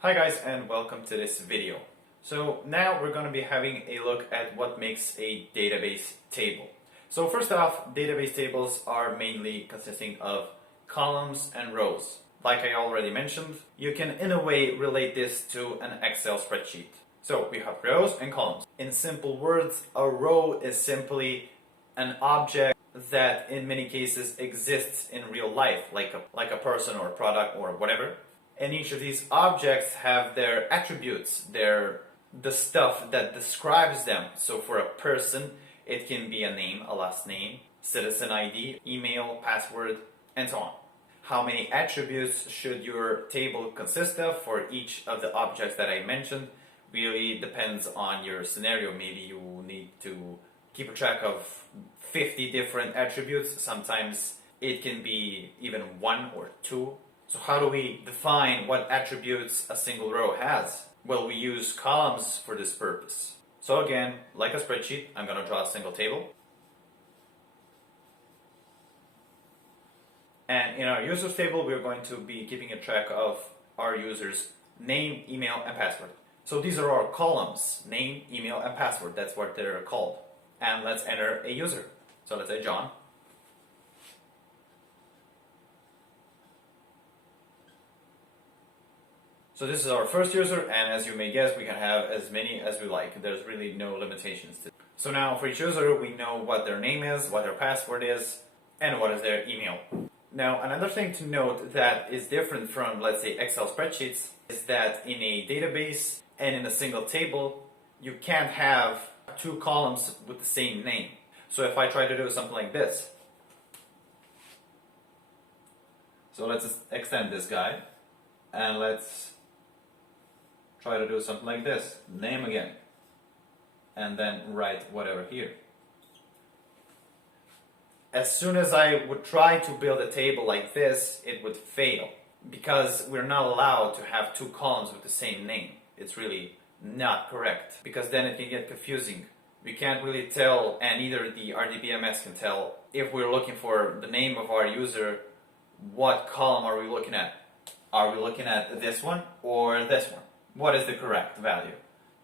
Hi guys, and welcome to this video. So now we're going to be having a look at what makes a database table. So first off, database tables are mainly consisting of columns and rows. Like I already mentioned, you can in a way relate this to an Excel spreadsheet. So we have rows and columns. In simple words, a row is simply an object that in many cases exists in real life, like a person or a product or whatever. And each of these objects have their attributes, the stuff that describes them. So for a person, it can be a name, a last name, citizen ID, email, password, and so on. How many attributes should your table consist of for each of the objects that I mentioned really depends on your scenario. Maybe you need to keep a track of 50 different attributes. Sometimes it can be even one or two. So how do we define what attributes a single row has? Well, we use columns for this purpose. So again, like a spreadsheet, I'm going to draw a single table. And in our users table, we're going to be keeping a track of our users' name, email, and password. So these are our columns, name, email, and password. That's what they're called. And let's enter a user. So let's say John. So this is our first user, and as you may guess, we can have as many as we like. There's really no limitations to it. So now for each user, we know what their name is, what their password is, and what is their email. Now, another thing to note that is different from, let's say, Excel spreadsheets is that in a database and in a single table, you can't have two columns with the same name. So if I try to do something like this, so let's extend this guy, and let's try to do something like this, name again, and then write whatever here. As soon as I would try to build a table like this, it would fail, because we're not allowed to have two columns with the same name. It's really not correct, because then it can get confusing. We can't really tell, and neither the RDBMS can tell, if we're looking for the name of our user, what column are we looking at? Are we looking at this one or this one? What is the correct value?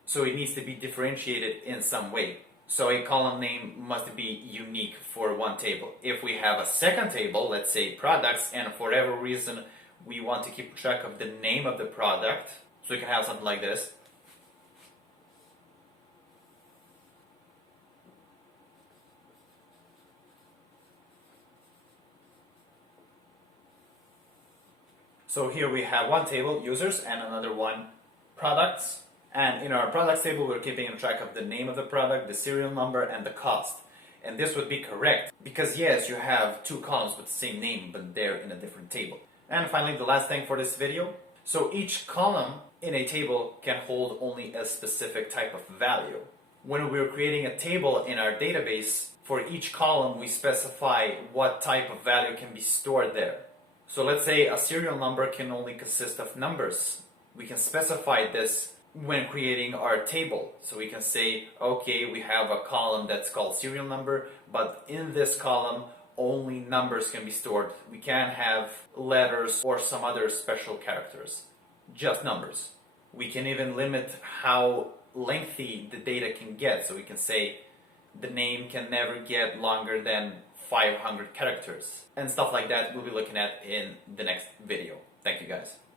So it needs to be differentiated in some way. So a column name must be unique for one table. If we have a second table, let's say products, and for whatever reason we want to keep track of the name of the product, so we can have something like this. So here we have one table, users, and another one, products. And in our products table, we're keeping track of the name of the product, the serial number, and the cost. And this would be correct, because yes, you have two columns with the same name, but they're in a different table. And finally, the last thing for this video. So each column in a table can hold only a specific type of value. When we're creating a table in our database, for each column, we specify what type of value can be stored there. So let's say a serial number can only consist of numbers. We can specify this when creating our table. So we can say, okay, we have a column that's called serial number, but in this column, only numbers can be stored. We can't have letters or some other special characters, just numbers. We can even limit how lengthy the data can get. So we can say the name can never get longer than 500 characters and stuff like that we'll be looking at in the next video. Thank you guys.